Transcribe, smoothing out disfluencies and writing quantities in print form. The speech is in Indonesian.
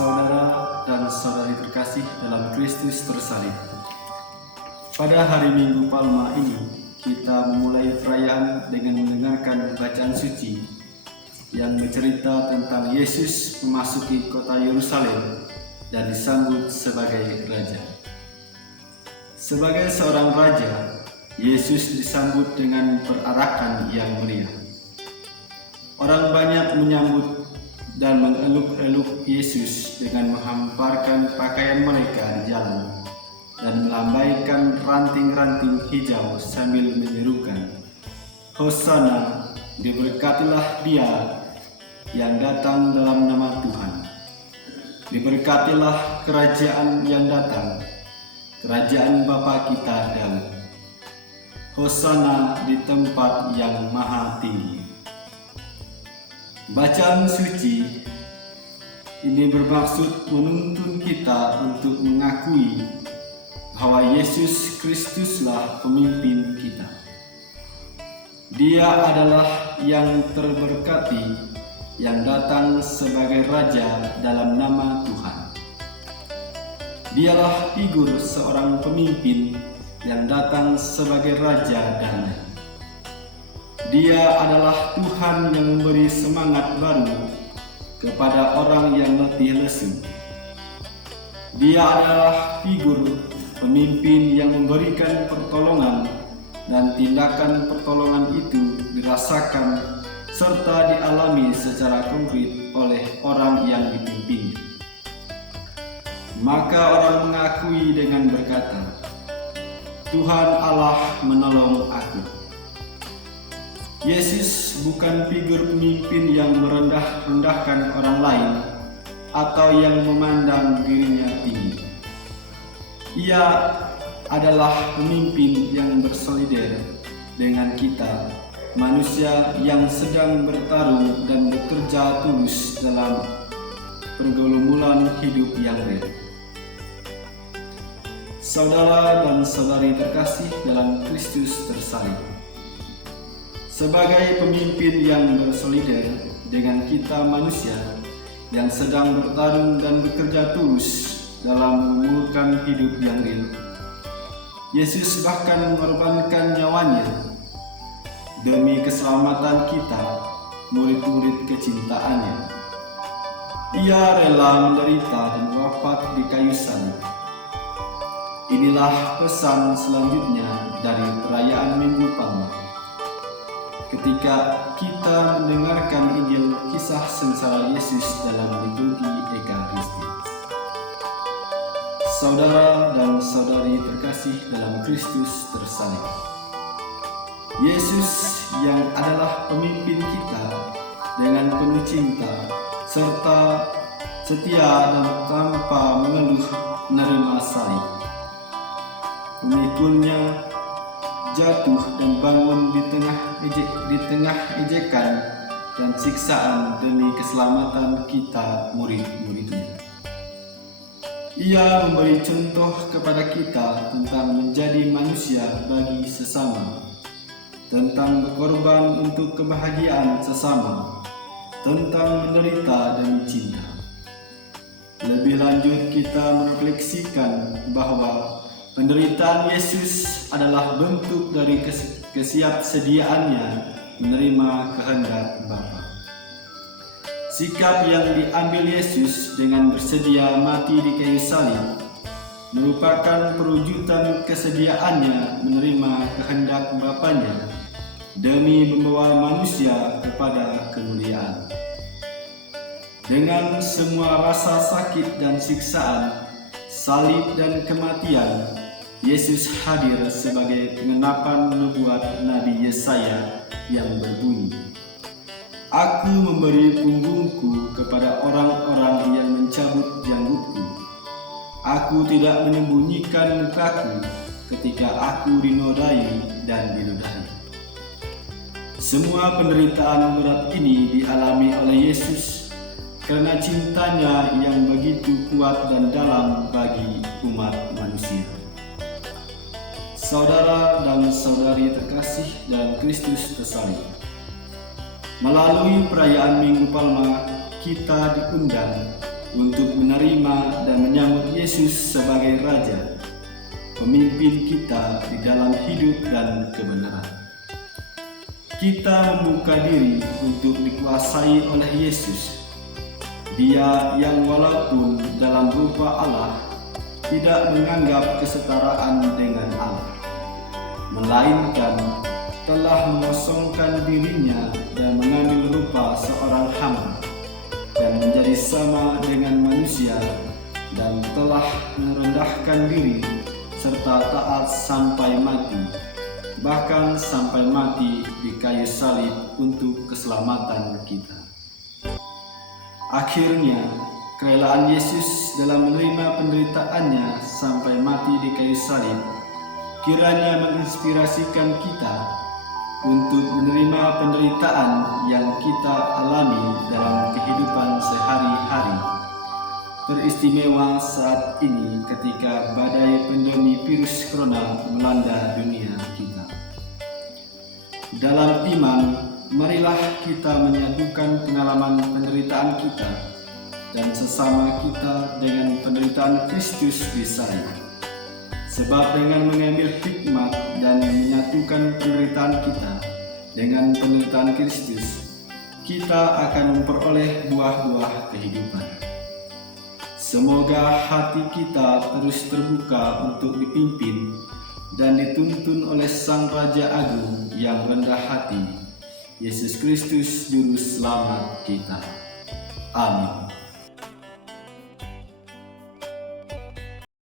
Saudara dan saudari terkasih dalam Kristus tersalib, pada hari Minggu Palma ini kita memulai perayaan dengan mendengarkan bacaan suci yang bercerita tentang Yesus memasuki kota Yerusalem dan disambut sebagai raja. Sebagai seorang raja, Yesus disambut dengan perarakan yang meriah. Orang banyak menyambut dan mengeluk-eluk Yesus dengan menghamparkan pakaian mereka di jalan dan melambaikan ranting-ranting hijau sambil menyerukan, "Hosana, diberkatilah Dia yang datang dalam nama Tuhan. Diberkatilah kerajaan yang datang, kerajaan Bapa kita Daud. Hosana di tempat yang maha tinggi." Bacaan suci ini bermaksud menuntun kita untuk mengakui bahwa Yesus Kristuslah pemimpin kita. Dia adalah yang terberkati yang datang sebagai Raja dalam nama Tuhan. Dialah figur seorang pemimpin yang datang sebagai Raja damai. Dia adalah Tuhan yang memberi semangat baru kepada orang yang letih lesu. Dia adalah figur pemimpin yang memberikan pertolongan, dan tindakan pertolongan itu dirasakan serta dialami secara konkret oleh orang yang dipimpinnya. Maka orang mengakui dengan berkata, "Tuhan Allah menolong aku." Yesus bukan figur pemimpin yang merendah-rendahkan orang lain atau yang memandang dirinya tinggi. Ia adalah pemimpin yang bersolider dengan kita, manusia yang sedang bertarung dan bekerja tulus dalam pergumulan hidup yang real. Saudara dan saudari terkasih dalam Kristus tersalib, sebagai pemimpin yang bersolider dengan kita manusia yang sedang bertarung dan bekerja tulus dalam memulihkan hidup yang real, Yesus bahkan mengorbankan nyawanya demi keselamatan kita, murid-murid kecintaannya. Ia rela menderita dan wafat di kayu salib. Inilah pesan selanjutnya dari perayaan Minggu Palma. Ketika kita mendengarkan Injil kisah sengsara Yesus dalam liturgi Ekaristi. Saudara dan saudari terkasih dalam Kristus tersalib, Yesus yang adalah pemimpin kita dengan penuh cinta serta setia dan tanpa mengeluh menerima salib. Pemikulnya jatuh dan bangun di tengah ejekan dan siksaan demi keselamatan kita murid-muridnya. Ia memberi contoh kepada kita tentang menjadi manusia bagi sesama, tentang berkorban untuk kebahagiaan sesama, tentang menderita demi cinta. Lebih lanjut kita merefleksikan bahwa penderitaan Yesus adalah bentuk dari kesiapsediaannya menerima kehendak Bapa. Sikap yang diambil Yesus dengan bersedia mati di kayu salib merupakan perwujudan kesediaannya menerima kehendak Bapanya demi membawa manusia kepada kemuliaan. Dengan semua rasa sakit dan siksaan, salib dan kematian, Yesus hadir sebagai pengenapan nubuat Nabi Yesaya yang berbunyi, "Aku memberi punggungku kepada orang-orang yang mencabut janggutku. Aku tidak menyembunyikan mukaku ketika aku dinodai dan diludahi." Semua penderitaan berat ini dialami oleh Yesus karena cintanya yang begitu kuat dan dalam bagi umat manusia. Saudara dan saudari terkasih dalam Kristus tersalib, melalui perayaan Minggu Palma kita diundang untuk menerima dan menyambut Yesus sebagai Raja, pemimpin kita di dalam hidup dan kebenaran. Kita membuka diri untuk dikuasai oleh Yesus, Dia yang walaupun dalam rupa Allah tidak menganggap kesetaraan dengan Allah, melainkan telah mengosongkan dirinya dan mengambil rupa seorang hamba dan menjadi sama dengan manusia, dan telah merendahkan diri serta taat sampai mati, bahkan sampai mati di kayu salib untuk keselamatan kita. Akhirnya, kerelaan Yesus dalam menerima penderitaannya sampai mati di kayu salib kiranya menginspirasikan kita untuk menerima penderitaan yang kita alami dalam kehidupan sehari-hari, teristimewa saat ini ketika badai pandemi virus corona melanda dunia kita. Dalam iman, marilah kita menyatukan pengalaman penderitaan kita dan sesama kita dengan penderitaan Kristus di salib. Sebab dengan mengambil hikmat dan menyatukan penderitaan kita dengan penderitaan Kristus, kita akan memperoleh buah-buah kehidupan. Semoga hati kita terus terbuka untuk dipimpin dan dituntun oleh Sang Raja Agung yang rendah hati, Yesus Kristus Juru Selamat kita. Amin.